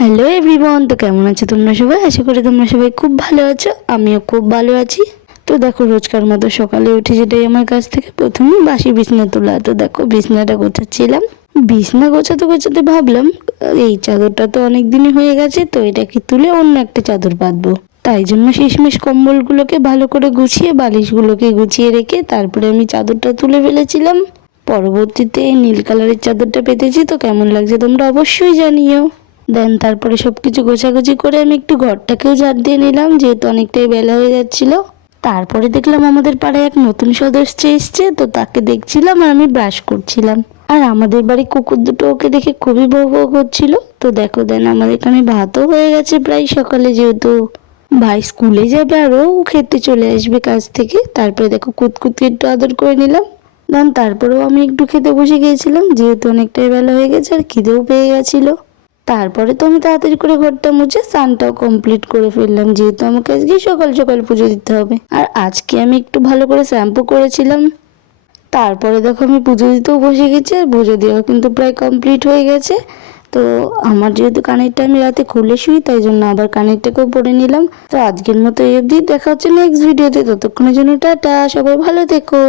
Hello everyone, তো কেমন আছো তোমরা সবাই? আশা করি তোমরা সবাই খুব ভালো আছো। আমিও খুব ভালো আছি। তো দেখো, রোজকার মতো সকালে উঠে যেটাই আমার কাছ থেকে প্রথমে বাসি বিছনা তোলা। তো দেখো, বিছনাটা গোছাচ্ছিলাম। বিছনা গোছাতে গোছাতে ভাবলাম এই চাদরটা তো অনেক দিনই হয়ে গেছে, তো এটাকে তুলে অন্য একটা চাদর পাতবো। তাই জন্য শেষমেশ কম্বলগুলোকে ভালো করে গুছিয়ে বালিশগুলোকে গুছিয়ে রেখে তারপরে আমি চাদরটা তুলে ফেলেছিলাম। পরবর্তীতে নীল কালারের চাদরটা পেতেছি, তো কেমন লাগছে তোমরা অবশ্যই জানিও। দেন তারপরে সব কিছু গোছাগুছি করে আমি একটু ঘরটাকেও ঝাড় দিয়ে নিলাম, যেহেতু অনেকটাই বেলা হয়ে যাচ্ছিল। তারপরে দেখলাম আমাদের পাড়ায় এক নতুন সদস্য এসছে, তো তাকে দেখছিলাম আর আমি ব্রাশ করছিলাম। আর আমাদের বাড়ি কুকুর দুটো ওকে দেখে খুবই ভৌ ভৌ করছিল। তো দেখো, দেন আমাদের এখানে ভাতও হয়ে গেছে প্রায় সকালে, যেহেতু ভাই স্কুলে যাবে আর ও খেতে চলে আসবে কাজ থেকে। তারপরে দেখো, কুতকুতকে একটু আদর করে নিলাম। দেন তারপরেও আমি একটু খেতে বসে গিয়েছিলাম, যেহেতু অনেকটাই বেলা হয়ে গেছে আর খিদেও পেয়ে গেছিলো। তারপরে তো আমি তাড়াতাড়ি করে ঘরটা মুছে স্নানটাও কমপ্লিট করে ফেললাম, যেহেতু আমাকে আজকে সকাল সকাল পুজো দিতে হবে। আর আজকে আমি একটু ভালো করে শ্যাম্পু করেছিলাম। তারপরে দেখো, আমি পুজো দিতেও বসে গেছি আর পুজো দেওয়াও কিন্তু প্রায় কমপ্লিট হয়ে গেছে। তো আমার যেহেতু কানেরটা আমি রাতে খুলে শুই, তাই জন্য আবার কানেরটাকেও পরে নিলাম। তো আজকের মতো এই অবধি, দেখা হচ্ছে নেক্সট ভিডিওতে। ততক্ষণের জন্য টাটা, সবাই ভালো থেকো।